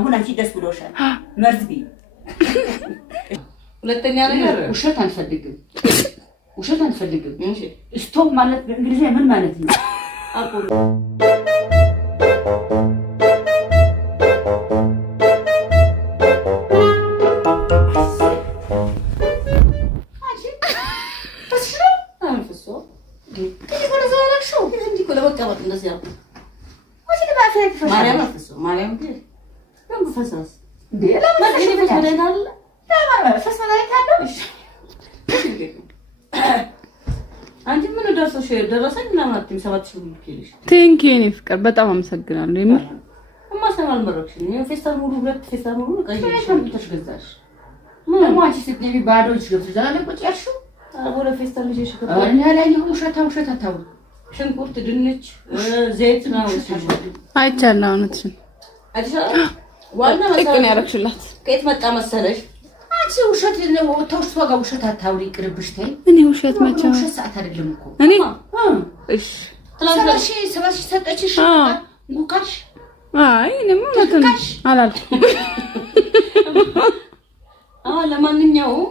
አሁን አንቺ ደስ ብሎሻል መርዝ ቢ ሁለተኛ ነገር ውሸት አንፈልግም እሺ ስቶፕ ማለት በእንግሊዝኛ ምን ማለት ነው አቁም ማርያም ግን ፈሳስ አንቺ ምን ደርሰሽ ደረሰኝ ምናምን አትይም 7000 ብር ኪሎሽ ቴንክ ዩ ፍቅር በጣም አመሰግናለሁ የምር ማሰማል መረክሽኝ ፌስታል ሙሉ ሁለት ፌስታል ሙሉ ቀይሽ ተሽገዛሽ ምን አንቺ ስትገቢ ባዶች ገብተሽ ዛሬ ቁጭ ያልሽው ወደ ፌስታል ልጅሽ እኔ ላይ ነው ውሸት አታው ሽንኩርት ድንች ዘይት ነው አይቻለሁ እውነትሽን ዋና ጥቅም ያረክሽላት ከየት መጣ መሰለሽ አንቺ ውሸት ነው ተውሽ ወጋ ውሸት አታውሪ ቅርብሽ ተይ እኔ ውሸት መቼ ውሸት ሰዓት አይደለም እኮ እኔ እሺ ሰባሽ ሰጠችሽ ጉካሽ አይ እኔም ማለት ነው አላልኩም ለማንኛውም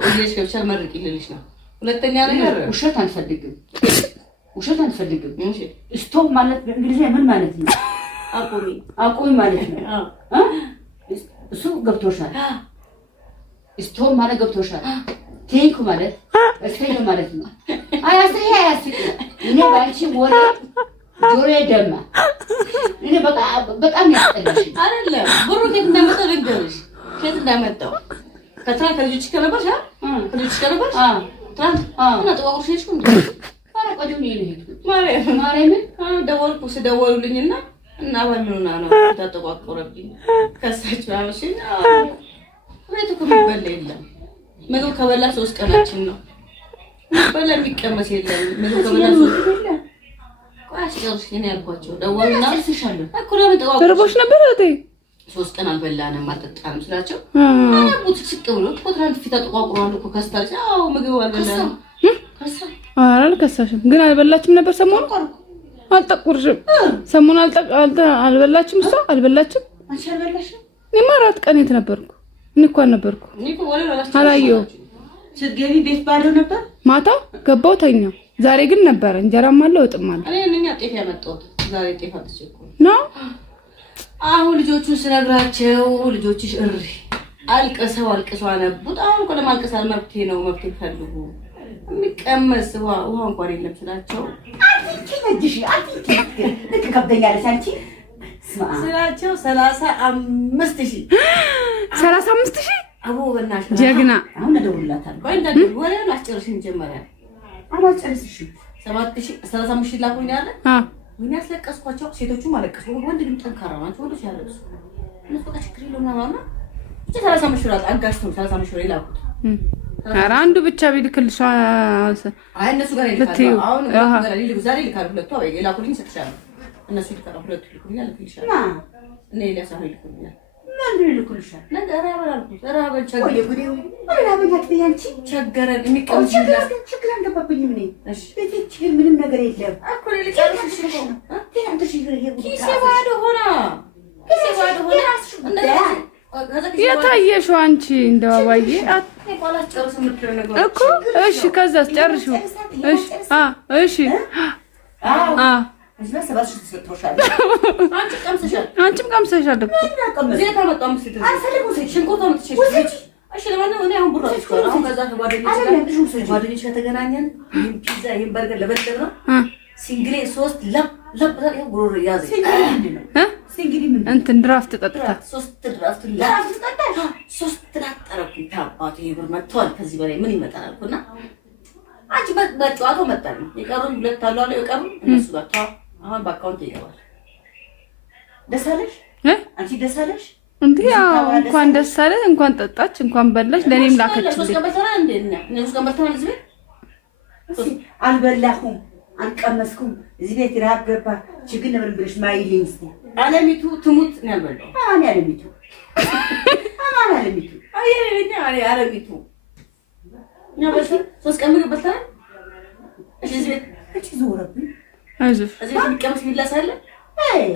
ወይስ ከብቻል መርቅ ይልልሽ ነው ሁለተኛ ነገር ውሸት አንፈልግም እሺ ስቶፕ ማለት በእንግሊዝኛ ምን ማለት ነው አቁሚ ማለት ነው እሱ ገብቶሻል ስቶፕ ማለት ገብቶሻል ቴንክ ማለት እስከኝ ማለት ነው አያስይ እኔ ባንቺ ወሬ ጆሮዬ ደማ እኔ በጣም ያስጠላሽ አይደለም ብሩ ከየት እንዳመጣው ልንገርሽ ከየት እንዳመጣው ከትራንት ከልጅሽ ከነበርሽ ትራንት እና ተዋቁሽ ነሽ እንዴ አረቀጁ ነው ይሄ ማርያምን ደወሉልኝና እና ባልምኑና ነው ተጠቋቆረብኝ ከሳች ባመሽኝ ወይቱ ከመበለ የለም ምግብ ከበላ 3 ቀናችን ነው በላ የሚቀመስ የለም ምግብ ከበላ 3 ቀን ቋሽርሽ የኔ ያልኳቸው ደወሉና እልስሻለሁ እኮ ለምን ተቋቆረሽ ተርቦሽ ነበር እቴ 3 ቀን አልበላንም አልጠጣንም ስላቸው አቡት ስቅ ብሎ ትራንት ፊት ተቋቁሯል እኮ ከስታል አው ምግብ አልበላንም ከሳ አልከሳሽም ግን አልበላችም ነበር ሰሞኑን አልጠቁርሽም ሰሞኑን አልበላችም እሷ አልበላችም አንቺ አልበላሽም እኔማ 4 ቀን የት ነበርኩ እኔ እኮ አልነበርኩ አላየሁም ስትገቢ ቤት ባዶ ነበር ማታ ገባው ተኛ ዛሬ ግን ነበር እንጀራም አለ ወጥም አለ እኔ ጤፍ ያመጣሁት ዛሬ ጤፍ አትቸኩ ነው አሁን ልጆቹን ስነግራቸው ልጆችሽ እሪ አልቀሰው አነቡት አሁን ቆለ ማልቀስ አልመብቴ ነው መብቴ ፈልጉ የሚቀመስ ውሃ እንኳን የለም ስላቸው ልክ ከብደኛለች አንቺ ስላቸው 35000 አቦ በእናትሽ ጀግና አሁን እደውልላታለሁ ወይ እንደዚህ ወሬ ላስጨርሽኝ ጀመረ አላጨርስሽም 35000 ላኩኝ ያለ ምን ያስለቀስኳቸው ሴቶቹ ማለቀሱ ወንድ ግን ጠንካራ ናቸው ወንዶች ያለቅሱ እነሱ ጋር ችግር የለውም ማለት ነው 35000 አጋሽቶ 35000 ላኩት ኧረ አንዱ ብቻ ቢልክልሽ አይ እነሱ ጋር ይልካሉ አሁን ጋር ዛሬ ይልካሉ ሁለቱ አይ የላኩልኝ ሰጥቻለሁ እነሱ ይልካሉ ሁለቱ ይልኩልኛል ልክልሻለሁ እኔ ሊያሳው ይልኩልኛል ማን ይልኩልሻል ነገር ያበላልኩት ራበል ቸገረ ወይ ጉዴ ራበኛት በያንቺ ቸገረን የሚቀምሽ ችግር አንገባብኝም እኔ ቤቴ ምንም ነገር የለም እኮ ልጨርሽ ነው አንተ ሽግር ኪሴ ባዶ ሆና የታየሽው አንቺ እንደባባዬ እኮ እሺ ከዛስ ጨርሽው እሺ እሺ አንቺም ቀምሰሻል እኮ ዘይት አመጣም ሽንኩርት አመጥቼ እሺ ለማንኛውም እኔ አሁን ብራ አስቆራ አሁን ከዛ ጓደኞች ከተገናኘን ይሄን ፒዛ ይሄን በርገር ለበለብ ነው ሲንግሌ 3 ለብ ጉሮሮ ያዘ ሲንግሊ ምን እንትን ድራፍት ጠጥታ 3 ድራፍት ጠጣ 3 ላጠረኩ ታባቱ ይብር መጥቷል ከዚህ በላይ ምን ይመጣል አልኩና አንቺ በጨዋታው መጣኝ የቀሩን ሁለት አሉ አለ የቀሩን እነሱ ጋር አሁን በአካውንት ይገባል ደስ አለሽ አንቺ ደስ አለሽ እንዴ እንኳን ደስ አለ እንኳን ጠጣች እንኳን በላሽ ለኔም ላከችልኝ ሶስት ቀበተራ እንደኛ እነሱ ጋር መጥተው ልዝቤ አልበላሁም አልቀመስኩም እዚህ ቤት ረሃብ ገባ ችግር ነበር ብለሽ ማይልኝ እስቲ አለሚቱ ትሙት ነው ያልበላው አለሚቱ አለሚቱ ያ በስ ሶስት ቀን ምግብ በልተናል እሺ እዚህ ቤት እቺ ዞረብኝ አይዞሽ እዚህ የሚቀመስ ቢላስ አለ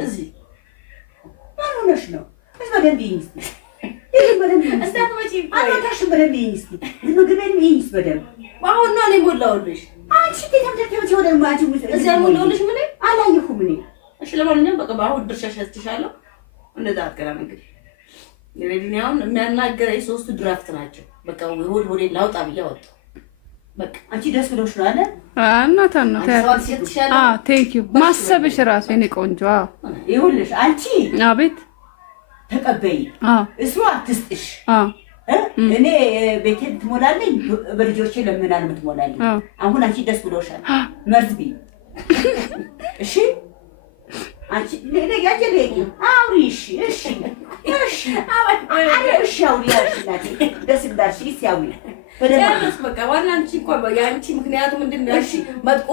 እዚህ ሆነሽ ነው? እስ በደንብ ይይኝ እስኪ በደንብ አናታሽን በደንብ ይይኝ እስኪ ምግቤን ይይኝ በደንብ አሁን ነው እኔ ሞላሁልሽ። አንቺ ተምተምተም ወደ ማጂ እዚያ ሞላሁልሽ ምን አላየሁም እኔ። እሺ ለማንኛውም በቃ አሁን ድርሻ ሸጥሻለሁ። እንደዛ አትቀራም እንግዲህ የሬዲኒያውን የሚያናገረኝ 3 ድራፍት ናቸው። በቃ ወዴ ላውጣ ብዬ አወጣሁ። በቃ አንቺ ደስ ብሎሽ ነው አለ እናታና ቴንክ ዩ ማሰብሽ ራሱ የኔ ቆንጆ። ይኸውልሽ አንቺ አቤት ተቀበይ እሱ አትስጥሽ። እኔ ቤቴን ትሞላለኝ በልጆቼ ለምናል የምትሞላለኝ። አሁን አንቺ ደስ ብሎሻል መርዝ ቢ እሺ አንቺ ለያጀ ለቂ አውሪ እሺ እሺ እሺ እሺ አውሪ ያልሽናት ደስ እንዳልሽ ሲያውሪ በደንብ በቃ ዋና አንቺ እኮ ያንቺ ምክንያቱ ምንድነው? እሺ መጥቆ